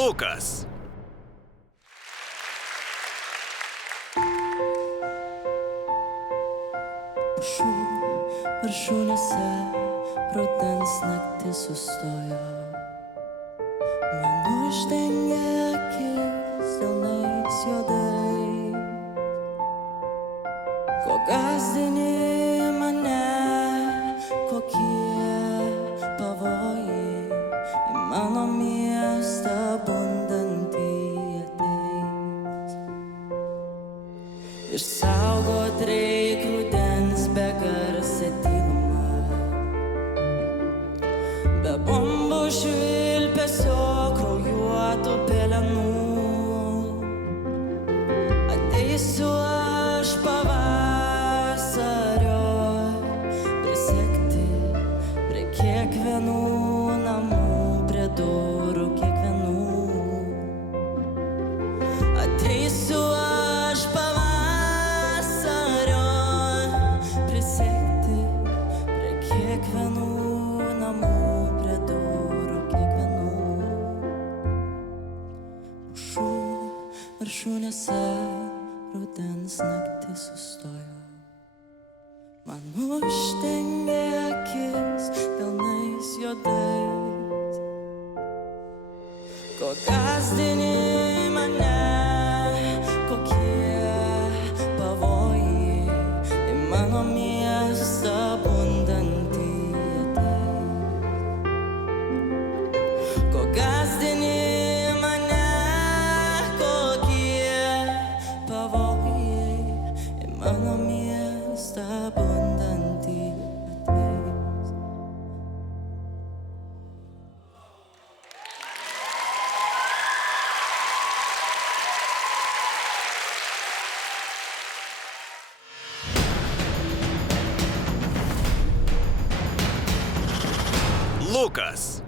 Lukas. Pušų viršūnėse rudens naktis sustojo. Man uždengė akis delnais juodai. Ko gąsdini mane, kokie pavojai į mano miestą bundantį ateis. Išsaugot reik rudens begarsę tylumą, be bombų švilpesio kraujuotų pelenų. Ateisiu aš pavasario, prisekti prie kiekvienų namų, prie durų kiekvienų. Ateisiu aš pavasario, prisekti prie kiekvienų namų, prie durų kiekvienų. Pušų viršūnėse rudens naktis sustojo. Man uždengė akis delnais juodais. Ko gąsdini mane, kokie pavojai į mano miestą bundantį ateis. Ko gąsdini mane, kokie pavojai į mano miestą bundantį ateis. Lukas.